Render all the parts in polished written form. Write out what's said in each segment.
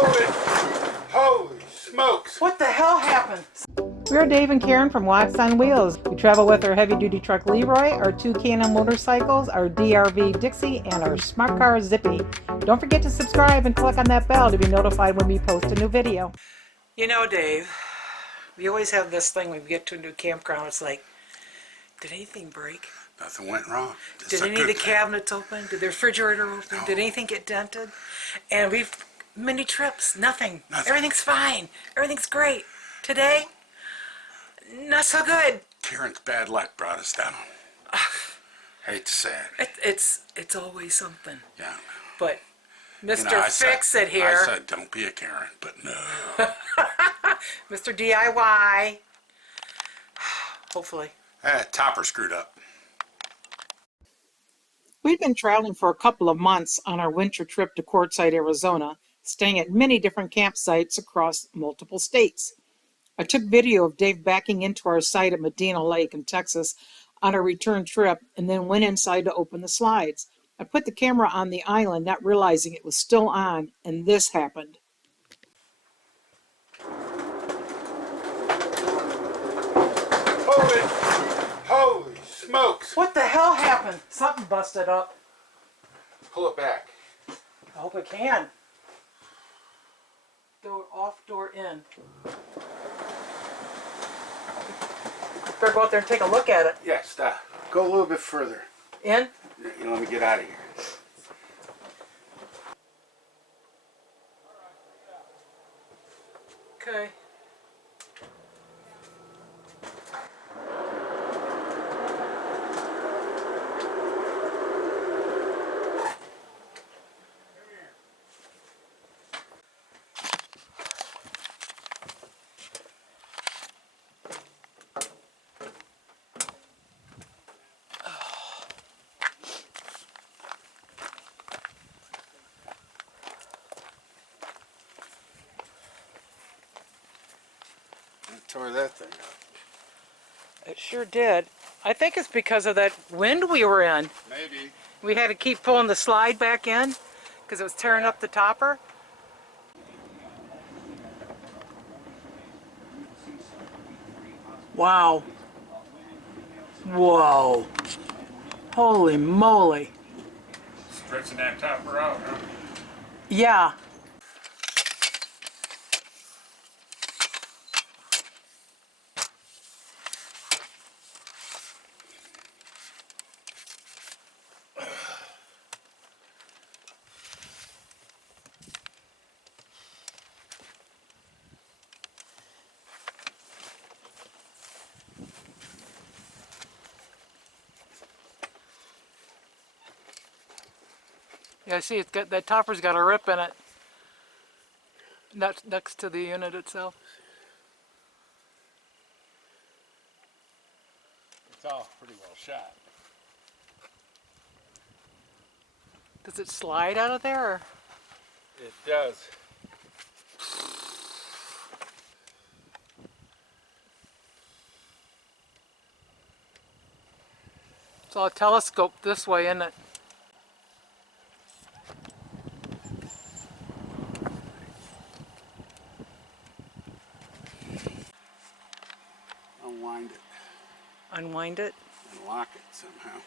Holy smokes! What the hell happened? We're Dave and Karen from Watts on Wheels. We travel with our heavy-duty truck Leroy, our two Can-Am motorcycles, our DRV Dixie, and our smart car Zippy. Don't forget to subscribe and click on that bell to be notified when we post a new video. You know, Dave, we always have this thing when we get to a new campground. It's like, did anything break? Nothing went wrong. Did any of the cabinets open? Did the refrigerator open? No. Did anything get dented? And we've many trips, nothing. Everything's fine. Everything's great. Today, not so good. Karen's bad luck brought us down. Hate to say it. It's always something. Yeah. But Mr. Fix-It here. I said don't be a Karen, but no. Mr. DIY. Hopefully. Topper screwed up. We've been traveling for a couple of months on our winter trip to Quartzsite, Arizona, staying at many different campsites across multiple states. I took video of Dave backing into our site at Medina Lake in Texas on our return trip and then went inside to open the slides. I put the camera on the island, not realizing it was still on, and this happened. Holy smokes! What the hell happened? Something busted up. Pull it back. I hope it can. Door off, door in. Better go out there and take a look at it. Yeah, stop. Go a little bit further. In? Let me get out of here. Okay. Tore that thing up. It sure did. I think it's because of that wind we were in. Maybe. We had to keep pulling the slide back in because it was tearing up the topper. Wow. Whoa. Holy moly. Stretching that topper out, huh? Yeah. Yeah, see, it's got that topper's got a rip in it. Next to the unit itself. It's all pretty well shot. Does it slide out of there? Or? It does. It's all telescoped this way, isn't it? Unwind it. Unwind it. And lock it somehow.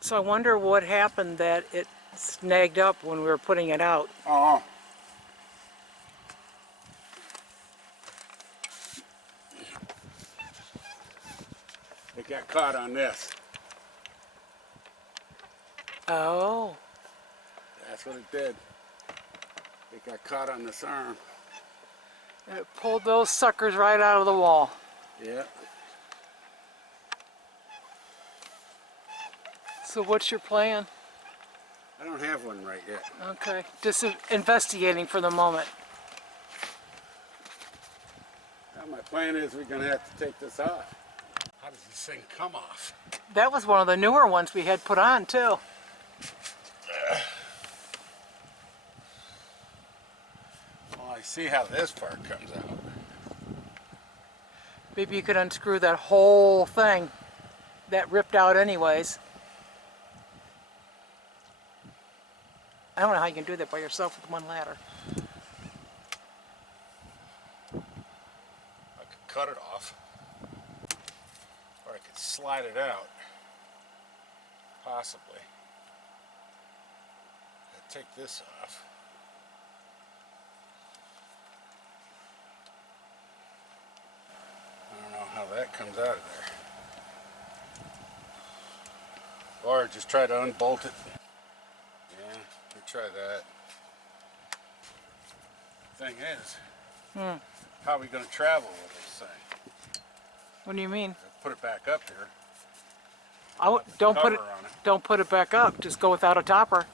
So I wonder what happened that it snagged up when we were putting it out. Oh. It got caught on this. Oh. That's what it did. It got caught on this arm. And it pulled those suckers right out of the wall. Yeah. So what's your plan? I don't have one right yet. Okay. Just investigating for the moment. Well, my plan is we're going to have to take this off. How does this thing come off? That was one of the newer ones we had put on too. Well, I see how this part comes out. Maybe you could unscrew that whole thing that ripped out anyways. I don't know how you can do that by yourself with one ladder. I could cut it off, or I could slide it out, possibly. I'd take this off. I don't know how that comes out of there. Or just try to unbolt it. Yeah, we try that. Thing is, how are we going to travel with this thing? What do you mean? Put it back up here. Don't put it. Cover on it. Don't put it back up. Just go without a topper.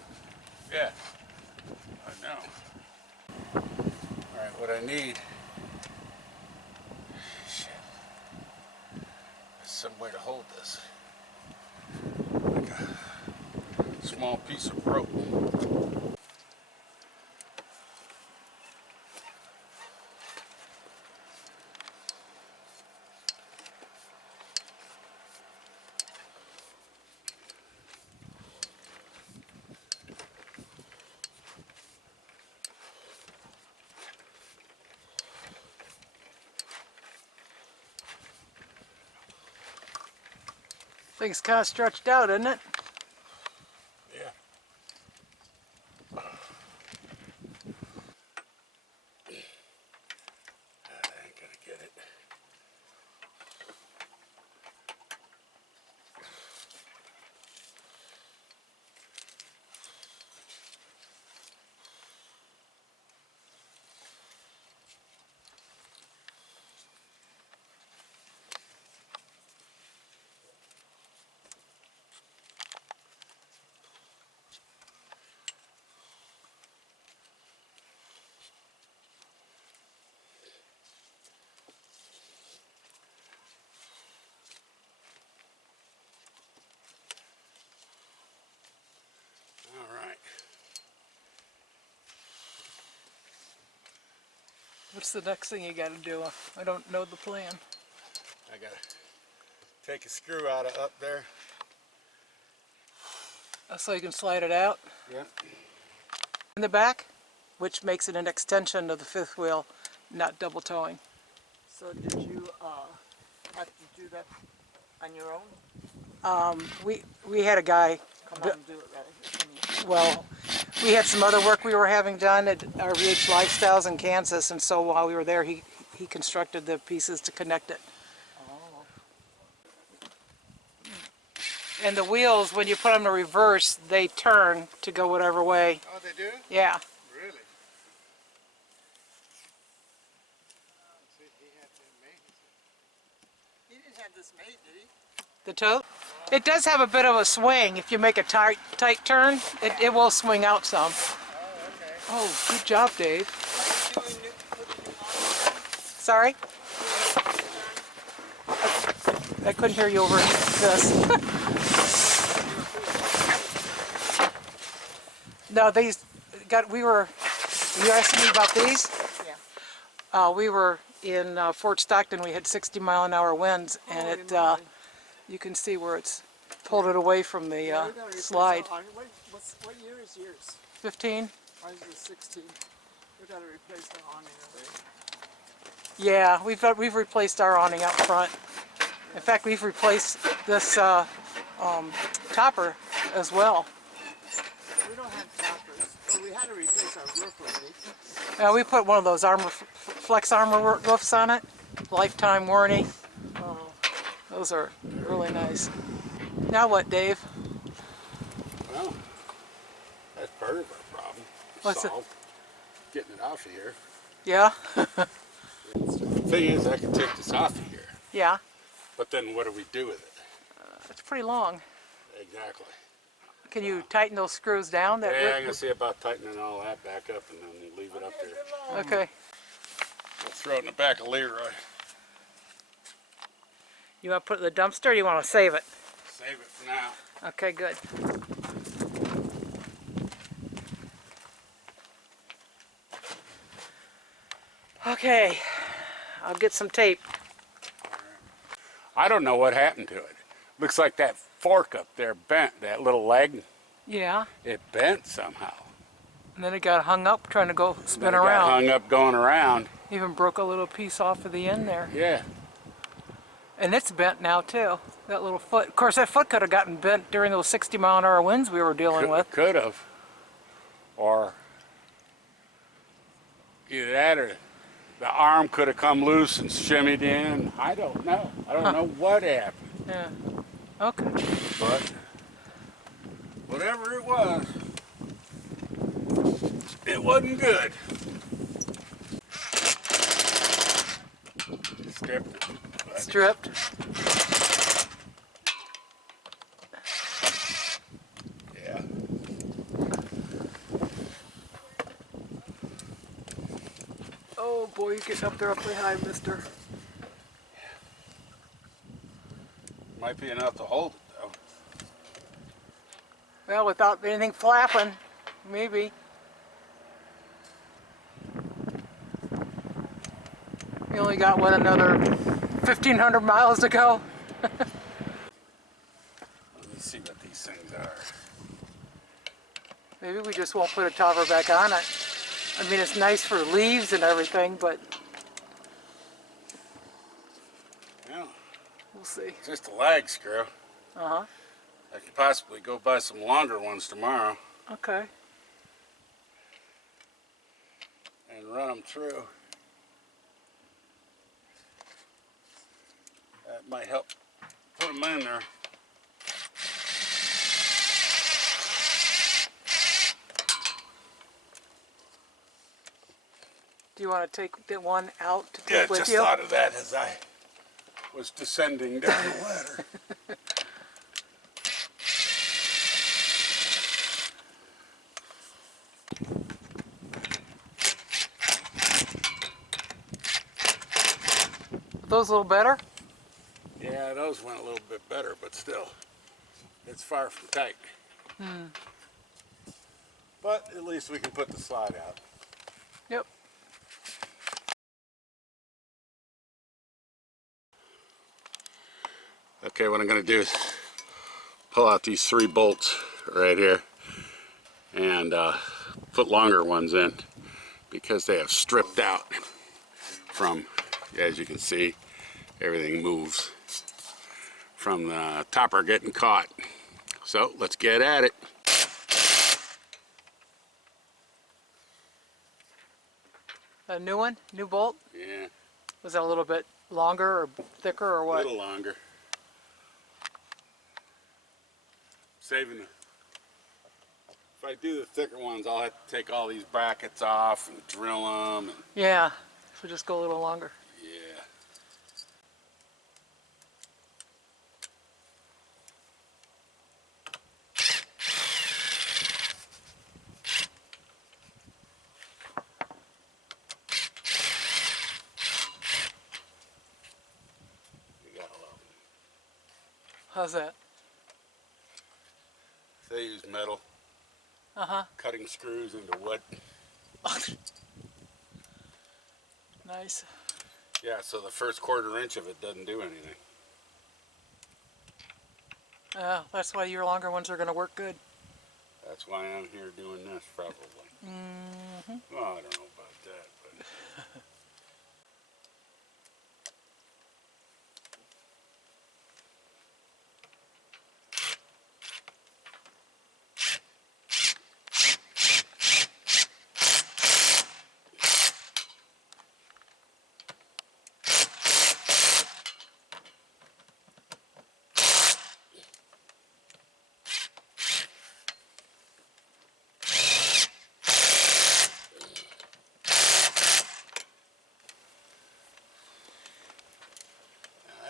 Yeah, I know. All right, what I need, shit, is some way to hold this. Like a small piece of rope. Thing's kind of stretched out, isn't it? Yeah. I ain't gonna get it. All right. What's the next thing you got to do? I don't know the plan. I gotta take a screw out of up there. So you can slide it out Yeah. in the back, which makes it an extension of the fifth wheel, not double towing. So did you have to do that on your own? We had a guy. Come on and do it, rather. Well, we had some other work we were having done at 𝗣𝗟𝗁𝗍𝗍 Lifestyles in Kansas, and so while we were there, he constructed the pieces to connect it. Oh. And the wheels, when you put them to reverse, they turn to go whatever way. Oh, they do? Yeah. Really? See, he had that made. He didn't have this made, did he? The toe? It does have a bit of a swing. If you make a tight turn, it will swing out some. Oh, okay. Oh, good job, Dave. Are you doing putting new on? Sorry? I couldn't hear you over this. No, these got, you asking me about these? Yeah. We were in Fort Stockton. We had 60-mile-an-hour winds, and Holy moly. you can see where it's pulled it away from the We gotta replace slide. our awning. What year is yours? 15? Ours is 16. We gotta replace the awning over Yeah, we've replaced our awning out front. In fact, we've replaced this topper as well. there. We don't have toppers. Well, we had to replace our roof already. We put one of those flex armor roofs on it, lifetime warranty. Oh. Those are really nice. Now what, Dave? Well, that's part of our problem. What's it? Solved. Getting it off of here. Yeah? The thing is, I can take this off of here, Yeah. but then what do we do with it? It's pretty long. Exactly. Can you tighten those screws down? Yeah, I'm gonna see about tightening all that back up and then leave it up there. Okay. We'll throw it in the back of Leroy. You want to put it in the dumpster or you want to save it? Save it for now. Okay, good. Okay, I'll get some tape. I don't know what happened to it. Looks like that fork up there bent, that little leg. Yeah. It bent somehow. And then it got hung up trying to go spin Then it around. got hung up going around. Even broke a little piece off of the end there. Yeah. And it's bent now too. That little foot. Of course, that foot could have gotten bent during those 60-mile-an-hour winds we were dealing with. Could have. Or either that or the arm could have come loose and shimmied in. I don't know. I don't know what happened. Yeah. Okay. But whatever it was, it wasn't good. Stripped it. Stripped. Yeah. Oh boy, you're getting up there awfully high, mister. Might be enough to hold it though. Well, without anything flapping, maybe. You only got, what, another 1,500 miles to go? Let me see what these things are. Maybe we just won't put a topper back on it. I mean, it's nice for leaves and everything, but Yeah, we'll see. it's just a lag screw. Uh-huh. I could possibly go buy some longer ones tomorrow Okay. and run them through. That might help put them in there. Do you want to take the one out to Yeah, take with just you? thought of that as I was descending down the ladder. Are those a little better? Yeah, those went a little bit better, but still, it's far from tight. But at least we can put the slide out. Yep. Okay, what I'm going to do is pull out these 3 bolts right here and put longer ones in because they have stripped out from, as you can see, everything moves from the topper getting caught. So let's get at it. A new one? New bolt? Yeah, Was that a little bit longer or thicker or a what? little longer. Saving the, if I do the thicker ones, I'll have to take all these brackets off and drill them. And, Yeah. So just go a little longer. yeah. You gotta love them. How's that? They use metal, Uh-huh. cutting screws into wood. Nice. Yeah, so the first 1/4 inch of it doesn't do anything. That's why your longer ones are going to work good. That's why I'm here doing this, probably. Well, I don't know about that, but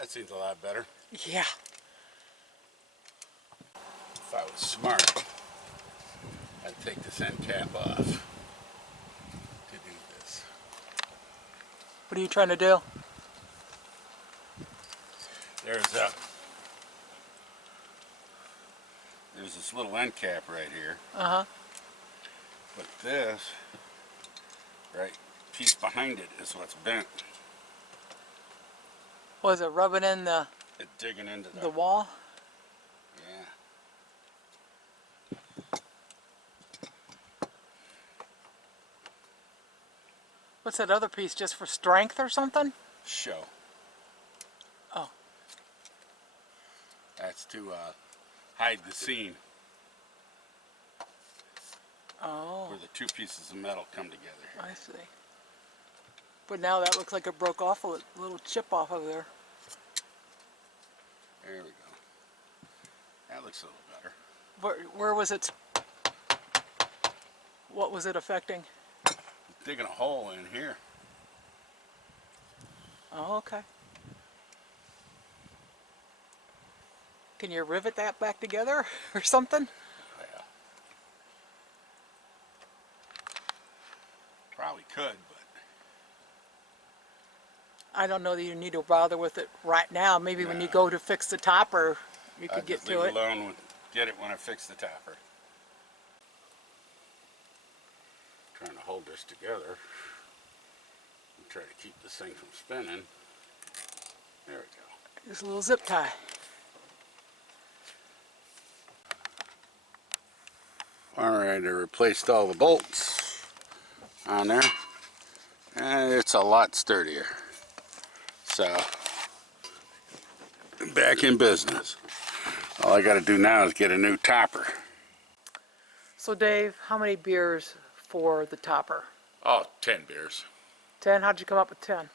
that seems a lot better. Yeah. If I was smart, I'd take this end cap off to do this. What are you trying to do? There's this little end cap right here, Uh-huh. but this right piece behind it is what's bent. Was it rubbing in the It's digging into the wall? Yeah. What's that other piece, just for strength or something? Show. Oh. That's to hide the seam. Oh. Where the two pieces of metal come together. I see. But now that looks like it broke off a little chip off of there. There we go. That looks a little better. Where was it? What was it affecting? Digging a hole in here. Oh, okay. Can you rivet that back together or something? Yeah. Probably could, but I don't know that you need to bother with it right now. Maybe when you go to fix the topper, you could get to it. I'd just leave it alone. Get it when I fix the topper. Trying to hold this together and try to keep this thing from spinning. There we go. Just a little zip tie. Alright, I replaced all the bolts on there, and it's a lot sturdier. So, back in business. All I got to do now is get a new topper. So Dave, how many beers for the topper? Oh, 10 beers. 10? How'd you come up with 10?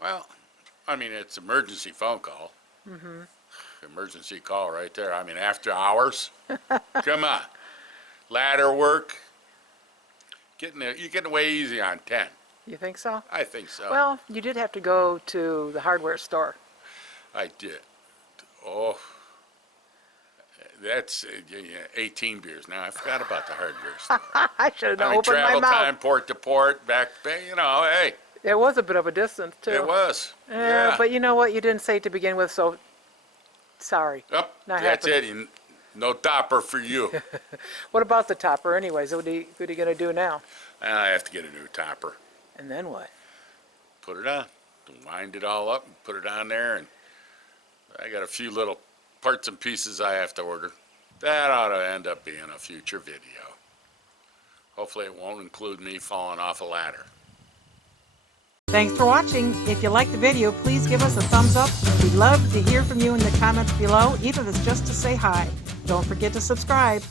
Well, I mean, it's emergency phone call. Mm-hmm. Emergency call right there. I mean, after hours. Come on. Ladder work. You're getting away easy on 10. You think so? I think so. Well, you did have to go to the hardware store. I did. Oh, that's 18 beers now. I forgot about the hardware store. I should have I mean, opened my travel mouth. time, port to port, back, you know, hey. It was a bit of a distance, too. It was. Yeah. But you know what? You didn't say it to begin with, so sorry. Yep, Not that's happening. it. No topper for you. What about the topper anyways? What are you going to do now? I have to get a new topper. And then what? Put it on. Wind it all up and put it on there. And I got a few little parts and pieces I have to order. That ought to end up being a future video. Hopefully it won't include me falling off a ladder. Thanks for watching. If you liked the video, please give us a thumbs up. We'd love to hear from you in the comments below, even if it's just to say hi. Don't forget to subscribe.